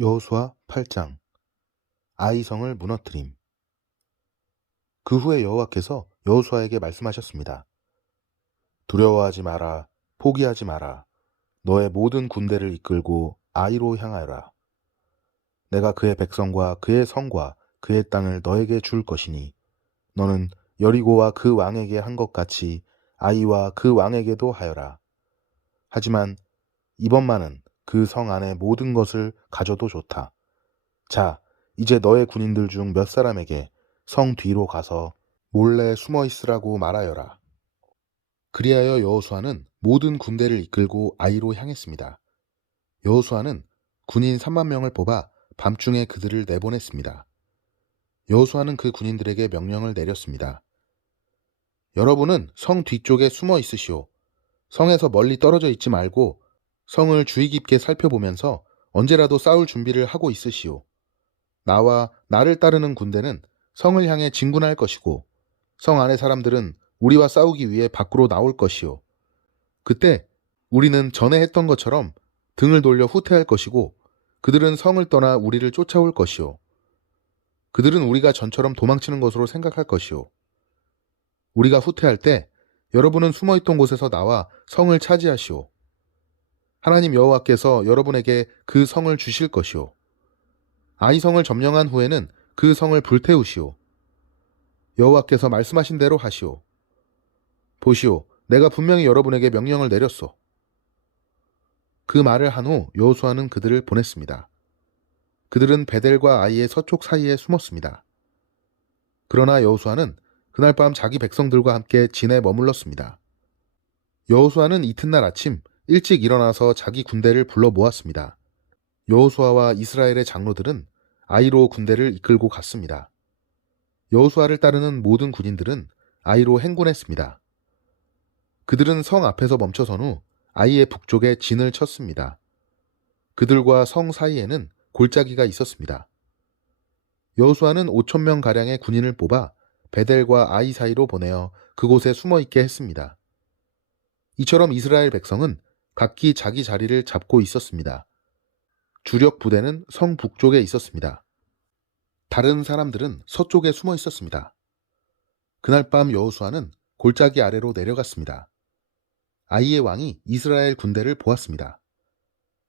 여호수아 8장. 아이성을 무너뜨림. 그 후에 여호와께서 여호수아에게 말씀하셨습니다. 두려워하지 마라 포기하지 마라. 너의 모든 군대를 이끌고 아이로 향하여라. 내가 그의 백성과 그의 성과 그의 땅을 너에게 줄 것이니 너는 여리고와 그 왕에게 한 것 같이 아이와 그 왕에게도 하여라. 하지만 이번만은 그 성 안의 모든 것을 가져도 좋다. 자, 이제 너의 군인들 중 몇 사람에게 성 뒤로 가서 몰래 숨어 있으라고 말하여라. 그리하여 여호수아는 모든 군대를 이끌고 아이로 향했습니다. 여호수아는 군인 3만 명을 뽑아 밤중에 그들을 내보냈습니다. 여호수아는 그 군인들에게 명령을 내렸습니다. 여러분은 성 뒤쪽에 숨어 있으시오. 성에서 멀리 떨어져 있지 말고 성을 주의 깊게 살펴보면서 언제라도 싸울 준비를 하고 있으시오. 나와 나를 따르는 군대는 성을 향해 진군할 것이고 성 안의 사람들은 우리와 싸우기 위해 밖으로 나올 것이오. 그때 우리는 전에 했던 것처럼 등을 돌려 후퇴할 것이고 그들은 성을 떠나 우리를 쫓아올 것이오. 그들은 우리가 전처럼 도망치는 것으로 생각할 것이오. 우리가 후퇴할 때 여러분은 숨어있던 곳에서 나와 성을 차지하시오. 하나님 여호와께서 여러분에게 그 성을 주실 것이오. 아이성을 점령한 후에는 그 성을 불태우시오. 여호와께서 말씀하신 대로 하시오. 보시오, 내가 분명히 여러분에게 명령을 내렸소. 그 말을 한 후 여호수아는 그들을 보냈습니다. 그들은 베델과 아이의 서쪽 사이에 숨었습니다. 그러나 여호수아는 그날 밤 자기 백성들과 함께 진에 머물렀습니다. 여호수아는 이튿날 아침 일찍 일어나서 자기 군대를 불러 모았습니다. 여호수아와 이스라엘의 장로들은 아이로 군대를 이끌고 갔습니다. 여호수아를 따르는 모든 군인들은 아이로 행군했습니다. 그들은 성 앞에서 멈춰선 후 아이의 북쪽에 진을 쳤습니다. 그들과 성 사이에는 골짜기가 있었습니다. 여호수아는 5천 명 가량의 군인을 뽑아 베델과 아이 사이로 보내어 그곳에 숨어 있게 했습니다. 이처럼 이스라엘 백성은 각기 자기 자리를 잡고 있었습니다. 주력 부대는 성 북쪽에 있었습니다. 다른 사람들은 서쪽에 숨어 있었습니다. 그날 밤 여호수아는 골짜기 아래로 내려갔습니다. 아이의 왕이 이스라엘 군대를 보았습니다.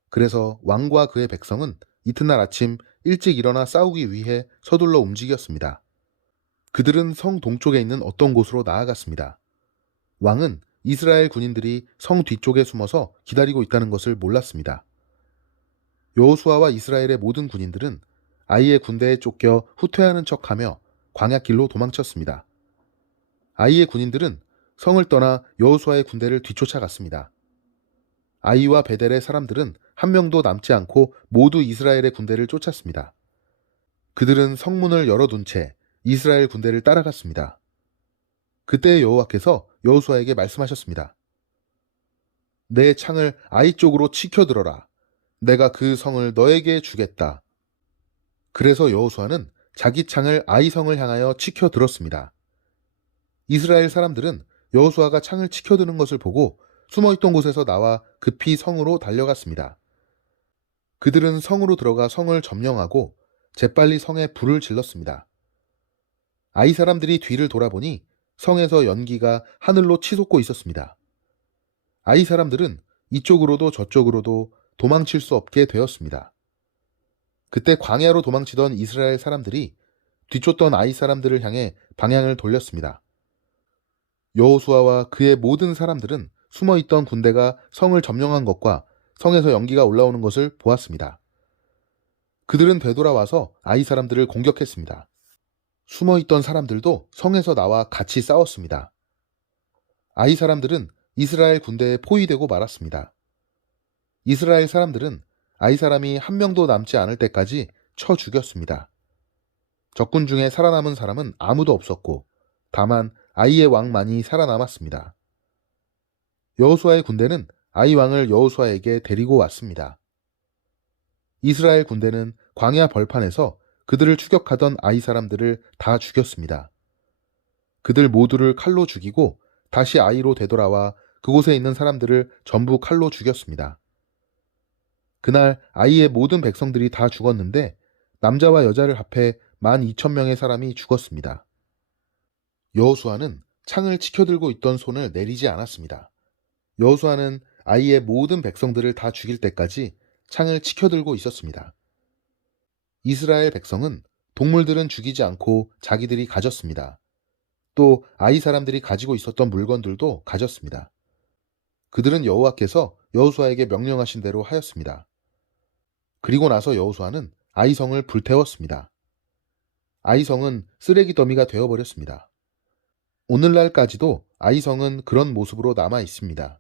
그래서 왕과 그의 백성은 이튿날 아침 일찍 일어나 싸우기 위해 서둘러 움직였습니다. 그들은 성 동쪽에 있는 어떤 곳으로 나아갔습니다. 왕은 이스라엘 군인들이 성 뒤쪽에 숨어서 기다리고 있다는 것을 몰랐습니다. 여호수아와 이스라엘의 모든 군인들은 아이의 군대에 쫓겨 후퇴하는 척하며 광야길로 도망쳤습니다. 아이의 군인들은 성을 떠나 여호수아의 군대를 뒤쫓아갔습니다. 아이와 베델의 사람들은 한 명도 남지 않고 모두 이스라엘의 군대를 쫓았습니다. 그들은 성문을 열어둔 채 이스라엘 군대를 따라갔습니다. 그때 여호와께서 여호수아에게 말씀하셨습니다. 내 창을 아이 쪽으로 치켜들어라. 내가 그 성을 너에게 주겠다. 그래서 여호수아는 자기 창을 아이 성을 향하여 치켜들었습니다. 이스라엘 사람들은 여호수아가 창을 치켜드는 것을 보고 숨어있던 곳에서 나와 급히 성으로 달려갔습니다. 그들은 성으로 들어가 성을 점령하고 재빨리 성에 불을 질렀습니다. 아이 사람들이 뒤를 돌아보니 성에서 연기가 하늘로 치솟고 있었습니다. 아이 사람들은 이쪽으로도 저쪽으로도 도망칠 수 없게 되었습니다. 그때 광야로 도망치던 이스라엘 사람들이 뒤쫓던 아이 사람들을 향해 방향을 돌렸습니다. 여호수아와 그의 모든 사람들은 숨어 있던 군대가 성을 점령한 것과 성에서 연기가 올라오는 것을 보았습니다. 그들은 되돌아와서 아이 사람들을 공격했습니다. 숨어 있던 사람들도 성에서 나와 같이 싸웠습니다. 아이 사람들은 이스라엘 군대에 포위되고 말았습니다. 이스라엘 사람들은 아이 사람이 한 명도 남지 않을 때까지 쳐 죽였습니다. 적군 중에 살아남은 사람은 아무도 없었고 다만 아이의 왕만이 살아남았습니다. 여호수아의 군대는 아이 왕을 여호수아에게 데리고 왔습니다. 이스라엘 군대는 광야 벌판에서 그들을 추격하던 아이 사람들을 다 죽였습니다. 그들 모두를 칼로 죽이고 다시 아이로 되돌아와 그곳에 있는 사람들을 전부 칼로 죽였습니다. 그날 아이의 모든 백성들이 다 죽었는데 남자와 여자를 합해 12,000명의 사람이 죽었습니다. 여호수아는 창을 치켜들고 있던 손을 내리지 않았습니다. 여호수아는 아이의 모든 백성들을 다 죽일 때까지 창을 치켜들고 있었습니다. 이스라엘 백성은 동물들은 죽이지 않고 자기들이 가졌습니다. 또 아이 사람들이 가지고 있었던 물건들도 가졌습니다. 그들은 여호와께서 여호수아에게 명령하신 대로 하였습니다. 그리고 나서 여호수아는 아이성을 불태웠습니다. 아이성은 쓰레기 더미가 되어버렸습니다. 오늘날까지도 아이성은 그런 모습으로 남아 있습니다.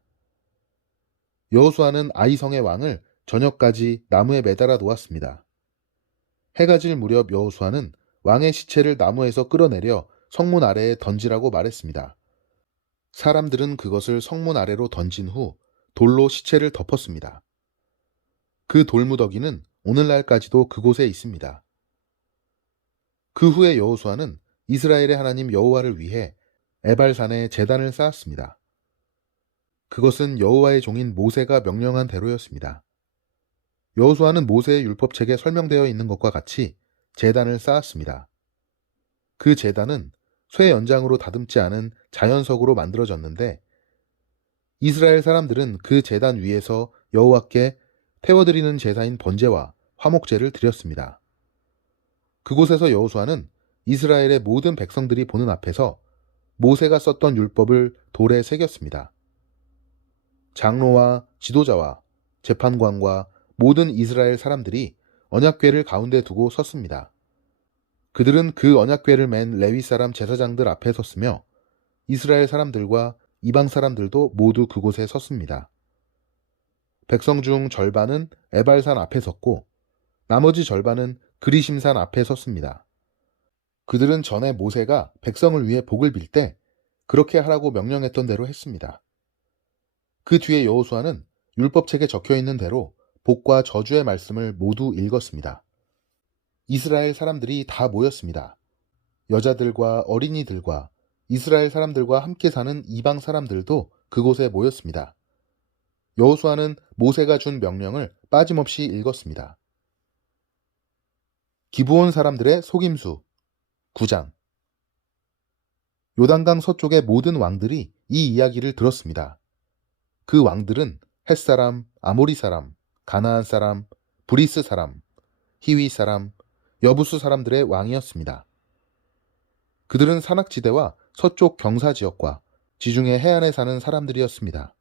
여호수아는 아이성의 왕을 저녁까지 나무에 매달아 놓았습니다. 해가 질 무렵 여호수아는 왕의 시체를 나무에서 끌어내려 성문 아래에 던지라고 말했습니다. 사람들은 그것을 성문 아래로 던진 후 돌로 시체를 덮었습니다. 그 돌무더기는 오늘날까지도 그곳에 있습니다. 그 후에 여호수아는 이스라엘의 하나님 여호와를 위해 에발산에 제단을 쌓았습니다. 그것은 여호와의 종인 모세가 명령한 대로였습니다. 여호수아는 모세의 율법책에 설명되어 있는 것과 같이 제단을 쌓았습니다. 그 제단은 쇠 연장으로 다듬지 않은 자연석으로 만들어졌는데 이스라엘 사람들은 그 제단 위에서 여호와께 태워드리는 제사인 번제와 화목제를 드렸습니다. 그곳에서 여호수아는 이스라엘의 모든 백성들이 보는 앞에서 모세가 썼던 율법을 돌에 새겼습니다. 장로와 지도자와 재판관과 모든 이스라엘 사람들이 언약궤를 가운데 두고 섰습니다. 그들은 그 언약궤를 맨 레위 사람 제사장들 앞에 섰으며 이스라엘 사람들과 이방 사람들도 모두 그곳에 섰습니다. 백성 중 절반은 에발산 앞에 섰고 나머지 절반은 그리심산 앞에 섰습니다. 그들은 전에 모세가 백성을 위해 복을 빌 때 그렇게 하라고 명령했던 대로 했습니다. 그 뒤에 여호수아는 율법책에 적혀 있는 대로 복과 저주의 말씀을 모두 읽었습니다. 이스라엘 사람들이 다 모였습니다. 여자들과 어린이들과 이스라엘 사람들과 함께 사는 이방 사람들도 그곳에 모였습니다. 여호수아는 모세가 준 명령을 빠짐없이 읽었습니다. 기부온 사람들의 속임수 9장 요단강 서쪽의 모든 왕들이 이 이야기를 들었습니다. 그 왕들은 햇사람, 아모리 사람, 가나안 사람, 브리스 사람, 히위 사람, 여부수 사람들의 왕이었습니다. 그들은 산악지대와 서쪽 경사 지역과 지중해 해안에 사는 사람들이었습니다.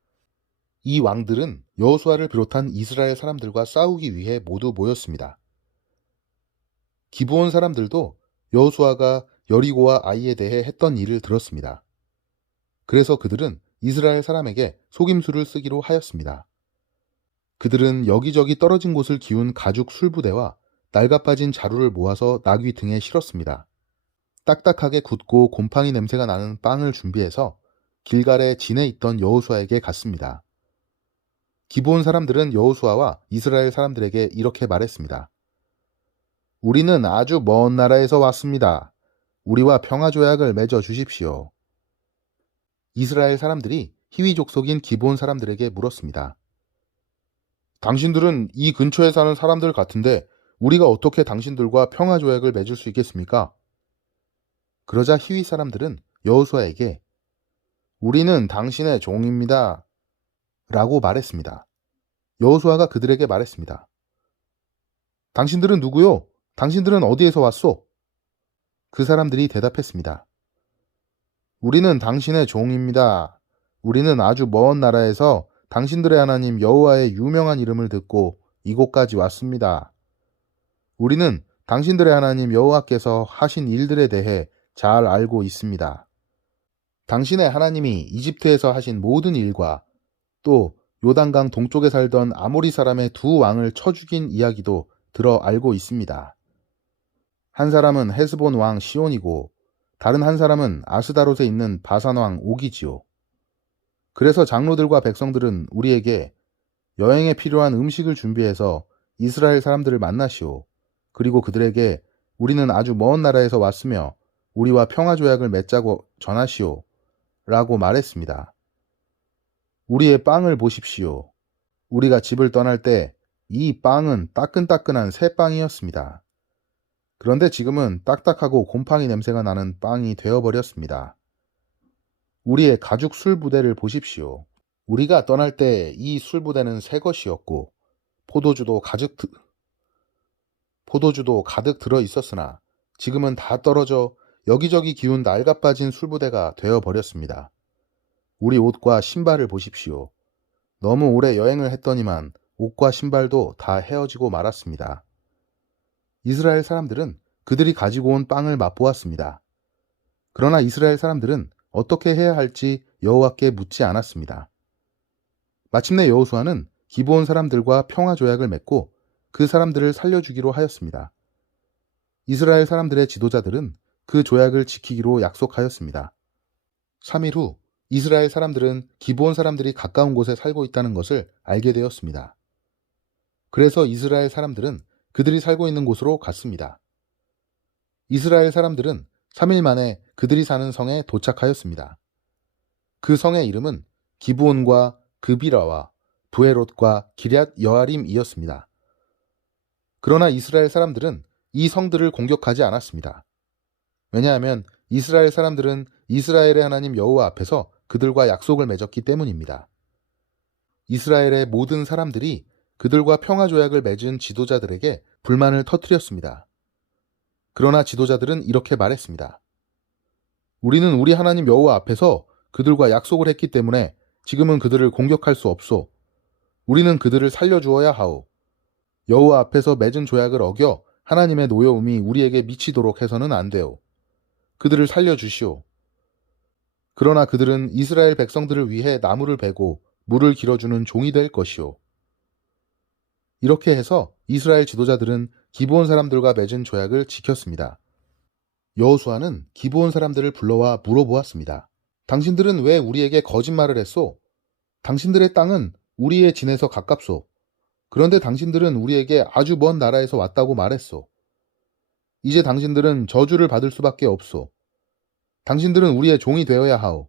이 왕들은 여호수아를 비롯한 이스라엘 사람들과 싸우기 위해 모두 모였습니다. 기부온 사람들도 여호수아가 여리고와 아이에 대해 했던 일을 들었습니다. 그래서 그들은 이스라엘 사람에게 속임수를 쓰기로 하였습니다. 그들은 여기저기 떨어진 곳을 기운 가죽 술부대와 낡아빠진 자루를 모아서 나귀 등에 실었습니다. 딱딱하게 굳고 곰팡이 냄새가 나는 빵을 준비해서 길갈에 진에 있던 여호수아에게 갔습니다. 기본 사람들은 여호수아와 이스라엘 사람들에게 이렇게 말했습니다. 우리는 아주 먼 나라에서 왔습니다. 우리와 평화 조약을 맺어 주십시오. 이스라엘 사람들이 희위 족속인 기본 사람들에게 물었습니다. 당신들은 이 근처에 사는 사람들 같은데 우리가 어떻게 당신들과 평화 조약을 맺을 수 있겠습니까? 그러자 희위 사람들은 여호수아에게 우리는 당신의 종입니다. 라고 말했습니다. 여호수아가 그들에게 말했습니다. 당신들은 누구요? 당신들은 어디에서 왔소? 그 사람들이 대답했습니다. 우리는 당신의 종입니다. 우리는 아주 먼 나라에서 당신들의 하나님 여호와의 유명한 이름을 듣고 이곳까지 왔습니다. 우리는 당신들의 하나님 여호와께서 하신 일들에 대해 잘 알고 있습니다. 당신의 하나님이 이집트에서 하신 모든 일과 또 요단강 동쪽에 살던 아모리 사람의 두 왕을 쳐 죽인 이야기도 들어 알고 있습니다. 한 사람은 헤스본 왕 시온이고 다른 한 사람은 아스다롯에 있는 바산 왕 옥이지요. 그래서 장로들과 백성들은 우리에게 여행에 필요한 음식을 준비해서 이스라엘 사람들을 만나시오. 그리고 그들에게 우리는 아주 먼 나라에서 왔으며 우리와 평화 조약을 맺자고 전하시오. 라고 말했습니다. 우리의 빵을 보십시오. 우리가 집을 떠날 때 이 빵은 따끈따끈한 새 빵이었습니다. 그런데 지금은 딱딱하고 곰팡이 냄새가 나는 빵이 되어버렸습니다. 우리의 가죽 술부대를 보십시오. 우리가 떠날 때 이 술부대는 새 것이었고 포도주도 가득 드- 포도주도 가득 들어 있었으나 지금은 다 떨어져 여기저기 기운 낡아 빠진 술부대가 되어 버렸습니다. 우리 옷과 신발을 보십시오. 너무 오래 여행을 했더니만 옷과 신발도 다 헤어지고 말았습니다. 이스라엘 사람들은 그들이 가지고 온 빵을 맛보았습니다. 그러나 이스라엘 사람들은 어떻게 해야 할지 여호와께 묻지 않았습니다. 마침내 여호수아는 기브온 사람들과 평화 조약을 맺고 그 사람들을 살려주기로 하였습니다. 이스라엘 사람들의 지도자들은 그 조약을 지키기로 약속하였습니다. 3일 후 이스라엘 사람들은 기브온 사람들이 가까운 곳에 살고 있다는 것을 알게 되었습니다. 그래서 이스라엘 사람들은 그들이 살고 있는 곳으로 갔습니다. 이스라엘 사람들은 3일 만에 그들이 사는 성에 도착하였습니다. 그 성의 이름은 기브온과 그비라와 부에롯과 기럇 여아림이었습니다. 그러나 이스라엘 사람들은 이 성들을 공격하지 않았습니다. 왜냐하면 이스라엘 사람들은 이스라엘의 하나님 여호와 앞에서 그들과 약속을 맺었기 때문입니다. 이스라엘의 모든 사람들이 그들과 평화 조약을 맺은 지도자들에게 불만을 터뜨렸습니다. 그러나 지도자들은 이렇게 말했습니다. 우리는 우리 하나님 여호와 앞에서 그들과 약속을 했기 때문에 지금은 그들을 공격할 수 없소. 우리는 그들을 살려주어야 하오. 여호와 앞에서 맺은 조약을 어겨 하나님의 노여움이 우리에게 미치도록 해서는 안 돼요. 그들을 살려주시오. 그러나 그들은 이스라엘 백성들을 위해 나무를 베고 물을 길어주는 종이 될 것이오. 이렇게 해서 이스라엘 지도자들은 기브온 사람들과 맺은 조약을 지켰습니다. 여호수아는 기브온 사람들을 불러와 물어보았습니다. 당신들은 왜 우리에게 거짓말을 했소? 당신들의 땅은 우리의 진에서 가깝소. 그런데 당신들은 우리에게 아주 먼 나라에서 왔다고 말했소. 이제 당신들은 저주를 받을 수밖에 없소. 당신들은 우리의 종이 되어야 하오.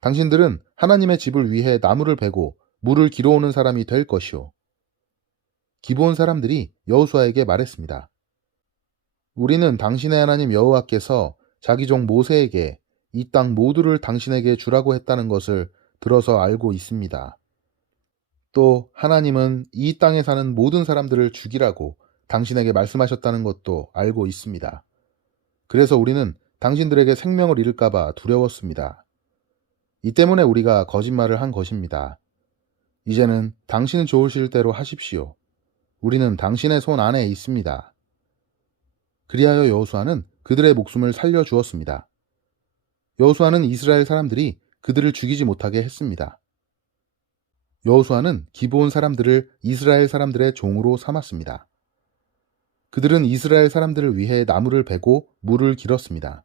당신들은 하나님의 집을 위해 나무를 베고 물을 길어오는 사람이 될 것이오. 기브온 사람들이 여호수아에게 말했습니다. 우리는 당신의 하나님 여호와께서 자기 종 모세에게 이 땅 모두를 당신에게 주라고 했다는 것을 들어서 알고 있습니다. 또 하나님은 이 땅에 사는 모든 사람들을 죽이라고 당신에게 말씀하셨다는 것도 알고 있습니다. 그래서 우리는 당신들에게 생명을 잃을까봐 두려웠습니다. 이 때문에 우리가 거짓말을 한 것입니다. 이제는 당신 좋으실 대로 하십시오. 우리는 당신의 손 안에 있습니다. 그리하여 여호수아는 그들의 목숨을 살려 주었습니다. 여호수아는 이스라엘 사람들이 그들을 죽이지 못하게 했습니다. 여호수아는 기브온 사람들을 이스라엘 사람들의 종으로 삼았습니다. 그들은 이스라엘 사람들을 위해 나무를 베고 물을 길었습니다.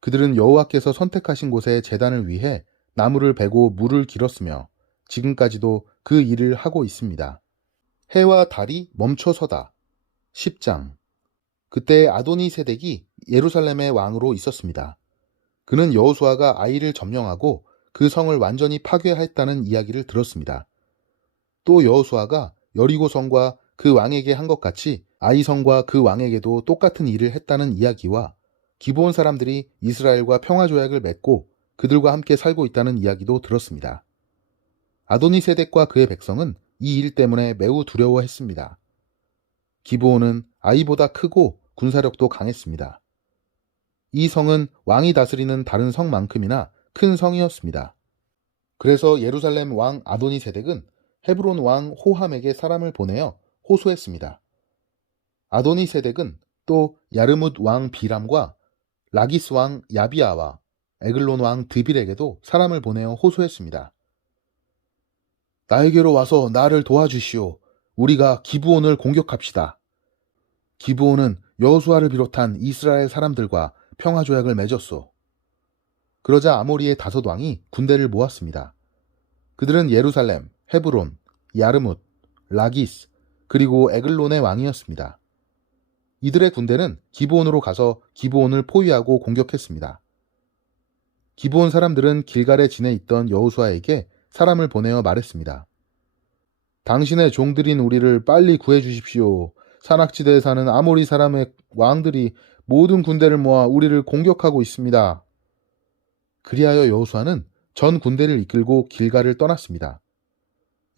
그들은 여호와께서 선택하신 곳에 제단을 위해 나무를 베고 물을 길었으며 지금까지도 그 일을 하고 있습니다. 해와 달이 멈춰서다. 10장 그때 아도니 세덱이 예루살렘의 왕으로 있었습니다. 그는 여호수아가 아이를 점령하고 그 성을 완전히 파괴했다는 이야기를 들었습니다. 또 여호수아가 여리고 성과 그 왕에게 한 것 같이 아이 성과 그 왕에게도 똑같은 일을 했다는 이야기와 기브온 사람들이 이스라엘과 평화 조약을 맺고 그들과 함께 살고 있다는 이야기도 들었습니다. 아도니 세덱과 그의 백성은 이 일 때문에 매우 두려워했습니다. 기브온은 아이보다 크고 군사력도 강했습니다. 이 성은 왕이 다스리는 다른 성만큼이나 큰 성이었습니다. 그래서 예루살렘 왕 아도니 세덱은 헤브론 왕 호함에게 사람을 보내어 호소했습니다. 아도니 세덱은 또 야르뭇 왕 비람과 라기스 왕 야비아와 에글론 왕 드빌에게도 사람을 보내어 호소했습니다. 나에게로 와서 나를 도와주시오. 우리가 기브온을 공격합시다. 기브온은 여호수아를 비롯한 이스라엘 사람들과 평화 조약을 맺었소. 그러자 아모리의 다섯 왕이 군대를 모았습니다. 그들은 예루살렘, 헤브론, 야르뭇, 라기스, 그리고 에글론의 왕이었습니다. 이들의 군대는 기브온으로 가서 기브온을 포위하고 공격했습니다. 기브온 사람들은 길갈에 지내 있던 여호수아에게 사람을 보내어 말했습니다. 당신의 종들인 우리를 빨리 구해 주십시오. 산악지대에 사는 아모리 사람의 왕들이 모든 군대를 모아 우리를 공격하고 있습니다. 그리하여 여호수아는 전 군대를 이끌고 길가를 떠났습니다.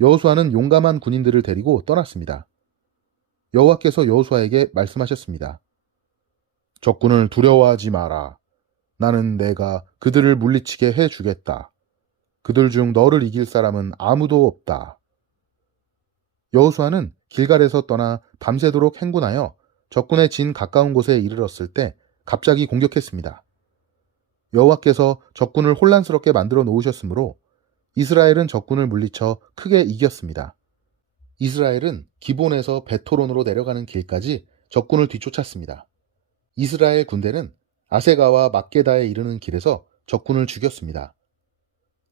여호수아는 용감한 군인들을 데리고 떠났습니다. 여호와께서 여호수아에게 말씀하셨습니다. 적군을 두려워하지 마라. 나는 내가 그들을 물리치게 해 주겠다. 그들 중 너를 이길 사람은 아무도 없다. 여호수아는 길갈에서 떠나 밤새도록 행군하여 적군의 진 가까운 곳에 이르렀을 때 갑자기 공격했습니다. 여호와께서 적군을 혼란스럽게 만들어 놓으셨으므로 이스라엘은 적군을 물리쳐 크게 이겼습니다. 이스라엘은 기본에서 베토론으로 내려가는 길까지 적군을 뒤쫓았습니다. 이스라엘 군대는 아세가와 막게다에 이르는 길에서 적군을 죽였습니다.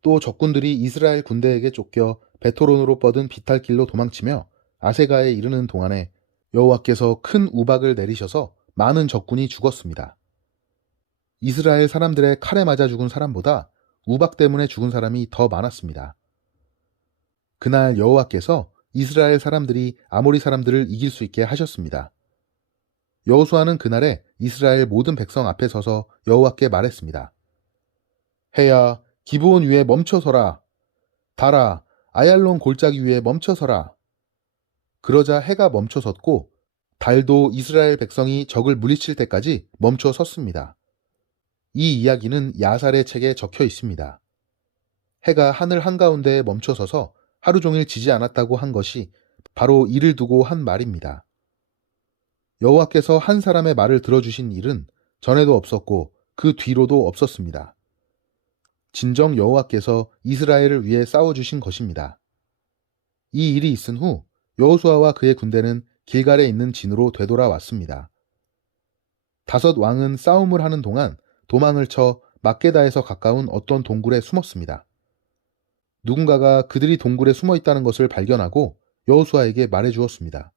또 적군들이 이스라엘 군대에게 쫓겨 베토론으로 뻗은 비탈길로 도망치며 아세가에 이르는 동안에 여호와께서 큰 우박을 내리셔서 많은 적군이 죽었습니다. 이스라엘 사람들의 칼에 맞아 죽은 사람보다 우박 때문에 죽은 사람이 더 많았습니다. 그날 여호와께서 이스라엘 사람들이 아모리 사람들을 이길 수 있게 하셨습니다. 여호수아는 그날에 이스라엘 모든 백성 앞에 서서 여호와께 말했습니다. 해야 기브온 위에 멈춰서라. 달아 아얄론 골짜기 위에 멈춰서라. 그러자 해가 멈춰 섰고 달도 이스라엘 백성이 적을 물리칠 때까지 멈춰 섰습니다. 이 이야기는 야살의 책에 적혀 있습니다. 해가 하늘 한가운데에 멈춰 서서 하루 종일 지지 않았다고 한 것이 바로 이를 두고 한 말입니다. 여호와께서 한 사람의 말을 들어주신 일은 전에도 없었고 그 뒤로도 없었습니다. 진정 여호와께서 이스라엘을 위해 싸워주신 것입니다. 이 일이 있은 후 여호수아와 그의 군대는 길갈에 있는 진으로 되돌아왔습니다. 다섯 왕은 싸움을 하는 동안 도망을 쳐 막게다에서 가까운 어떤 동굴에 숨었습니다. 누군가가 그들이 동굴에 숨어 있다는 것을 발견하고 여호수아에게 말해 주었습니다.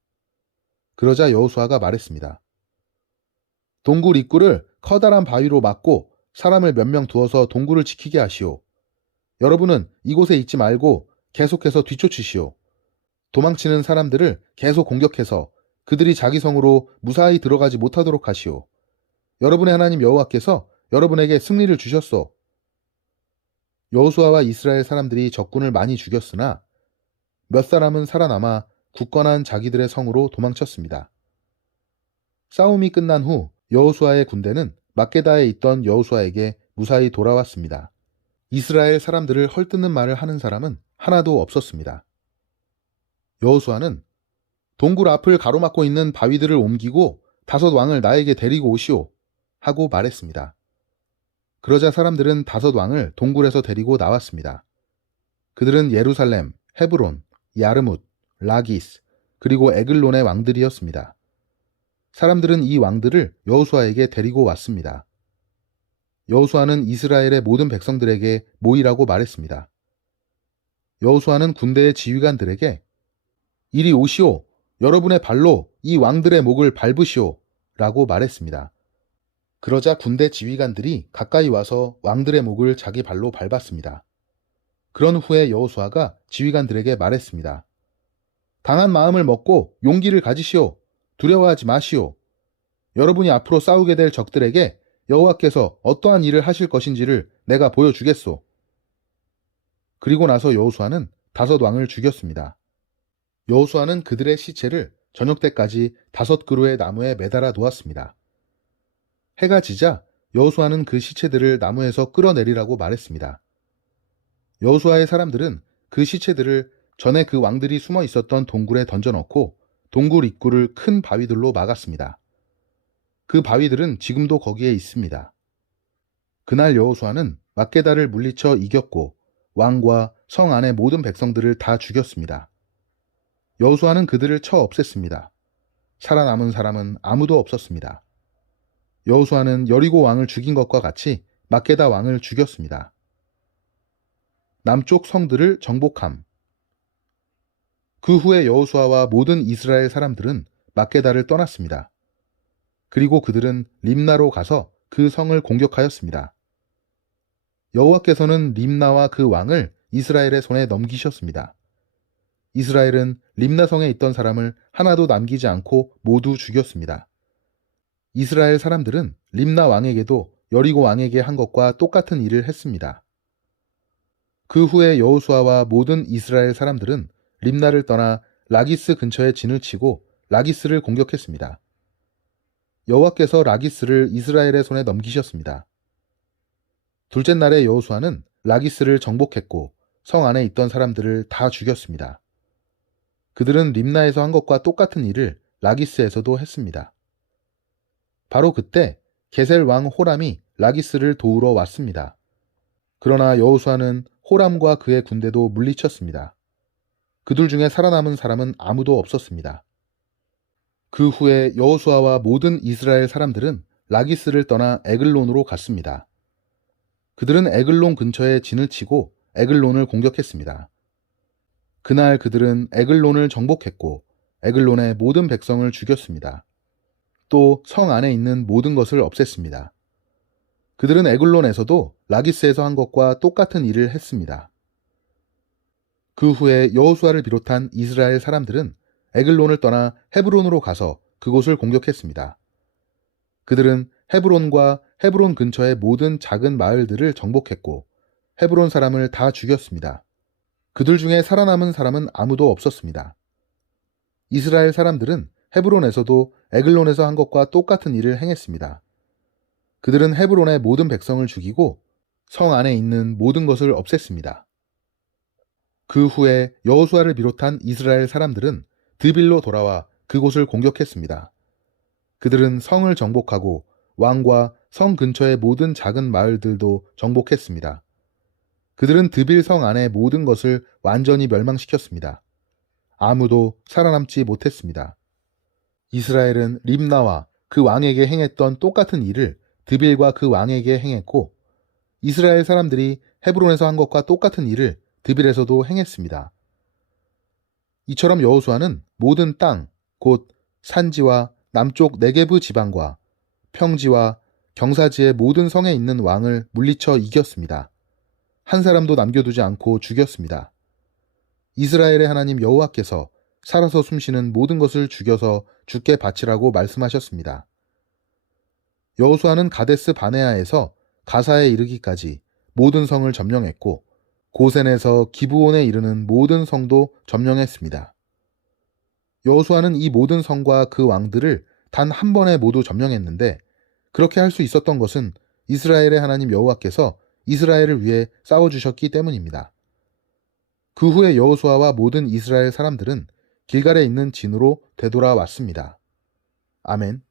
그러자 여호수아가 말했습니다. 동굴 입구를 커다란 바위로 막고 사람을 몇 명 두어서 동굴을 지키게 하시오. 여러분은 이곳에 있지 말고 계속해서 뒤쫓으시오. 도망치는 사람들을 계속 공격해서 그들이 자기 성으로 무사히 들어가지 못하도록 하시오. 여러분의 하나님 여호와께서 여러분에게 승리를 주셨소. 여호수아와 이스라엘 사람들이 적군을 많이 죽였으나 몇 사람은 살아남아 굳건한 자기들의 성으로 도망쳤습니다. 싸움이 끝난 후 여호수아의 군대는 막게다에 있던 여호수아에게 무사히 돌아왔습니다. 이스라엘 사람들을 헐뜯는 말을 하는 사람은 하나도 없었습니다. 여호수아는 동굴 앞을 가로막고 있는 바위들을 옮기고 다섯 왕을 나에게 데리고 오시오 하고 말했습니다. 그러자 사람들은 다섯 왕을 동굴에서 데리고 나왔습니다. 그들은 예루살렘, 헤브론, 야르뭇, 라기스, 그리고 에글론의 왕들이었습니다. 사람들은 이 왕들을 여호수아에게 데리고 왔습니다. 여호수아는 이스라엘의 모든 백성들에게 모이라고 말했습니다. 여호수아는 군대의 지휘관들에게 이리 오시오. 여러분의 발로 이 왕들의 목을 밟으시오. 라고 말했습니다. 그러자 군대 지휘관들이 가까이 와서 왕들의 목을 자기 발로 밟았습니다. 그런 후에 여호수아가 지휘관들에게 말했습니다. 강한 마음을 먹고 용기를 가지시오. 두려워하지 마시오. 여러분이 앞으로 싸우게 될 적들에게 여호와께서 어떠한 일을 하실 것인지를 내가 보여주겠소. 그리고 나서 여호수아는 다섯 왕을 죽였습니다. 여호수아는 그들의 시체를 저녁 때까지 다섯 그루의 나무에 매달아 놓았습니다. 해가 지자 여호수아는 그 시체들을 나무에서 끌어내리라고 말했습니다. 여호수아의 사람들은 그 시체들을 전에 그 왕들이 숨어 있었던 동굴에 던져넣고 동굴 입구를 큰 바위들로 막았습니다. 그 바위들은 지금도 거기에 있습니다. 그날 여호수아는 막게다를 물리쳐 이겼고 왕과 성 안의 모든 백성들을 다 죽였습니다. 여호수아는 그들을 쳐 없앴습니다. 살아남은 사람은 아무도 없었습니다. 여호수아는 여리고 왕을 죽인 것과 같이 막게다 왕을 죽였습니다. 남쪽 성들을 정복함. 그 후에 여호수아와 모든 이스라엘 사람들은 막게다를 떠났습니다. 그리고 그들은 림나로 가서 그 성을 공격하였습니다. 여호와께서는 림나와 그 왕을 이스라엘의 손에 넘기셨습니다. 이스라엘은 림나성에 있던 사람을 하나도 남기지 않고 모두 죽였습니다. 이스라엘 사람들은 림나 왕에게도 여리고 왕에게 한 것과 똑같은 일을 했습니다. 그 후에 여호수아와 모든 이스라엘 사람들은 림나를 떠나 라기스 근처에 진을 치고 라기스를 공격했습니다. 여호와께서 라기스를 이스라엘의 손에 넘기셨습니다. 둘째 날에 여호수아는 라기스를 정복했고 성 안에 있던 사람들을 다 죽였습니다. 그들은 림나에서 한 것과 똑같은 일을 라기스에서도 했습니다. 바로 그때 게셀 왕 호람이 라기스를 도우러 왔습니다. 그러나 여호수아는 호람과 그의 군대도 물리쳤습니다. 그들 중에 살아남은 사람은 아무도 없었습니다. 그 후에 여호수아와 모든 이스라엘 사람들은 라기스를 떠나 에글론으로 갔습니다. 그들은 에글론 근처에 진을 치고 에글론을 공격했습니다. 그날 그들은 에글론을 정복했고 에글론의 모든 백성을 죽였습니다. 또 성 안에 있는 모든 것을 없앴습니다. 그들은 에글론에서도 라기스에서 한 것과 똑같은 일을 했습니다. 그 후에 여호수아를 비롯한 이스라엘 사람들은 에글론을 떠나 헤브론으로 가서 그곳을 공격했습니다. 그들은 헤브론과 헤브론 근처의 모든 작은 마을들을 정복했고 헤브론 사람을 다 죽였습니다. 그들 중에 살아남은 사람은 아무도 없었습니다. 이스라엘 사람들은 헤브론에서도 에글론에서 한 것과 똑같은 일을 행했습니다. 그들은 헤브론의 모든 백성을 죽이고 성 안에 있는 모든 것을 없앴습니다. 그 후에 여호수아를 비롯한 이스라엘 사람들은 드빌로 돌아와 그곳을 공격했습니다. 그들은 성을 정복하고 왕과 성 근처의 모든 작은 마을들도 정복했습니다. 그들은 드빌 성 안의 모든 것을 완전히 멸망시켰습니다. 아무도 살아남지 못했습니다. 이스라엘은 림나와 그 왕에게 행했던 똑같은 일을 드빌과 그 왕에게 행했고 이스라엘 사람들이 헤브론에서 한 것과 똑같은 일을 드빌에서도 행했습니다. 이처럼 여호수아는 모든 땅, 곧 산지와 남쪽 네게브 지방과 평지와 경사지의 모든 성에 있는 왕을 물리쳐 이겼습니다. 한 사람도 남겨두지 않고 죽였습니다. 이스라엘의 하나님 여호와께서 살아서 숨쉬는 모든 것을 죽여서 죽게 바치라고 말씀하셨습니다. 여호수아는 가데스 바네아에서 가사에 이르기까지 모든 성을 점령했고 고센에서 기브온에 이르는 모든 성도 점령했습니다. 여호수아는 이 모든 성과 그 왕들을 단 한 번에 모두 점령했는데 그렇게 할 수 있었던 것은 이스라엘의 하나님 여호와께서 이스라엘을 위해 싸워 주셨기 때문입니다. 그 후에 여호수아와 모든 이스라엘 사람들은 길갈에 있는 진으로 되돌아왔습니다. 아멘.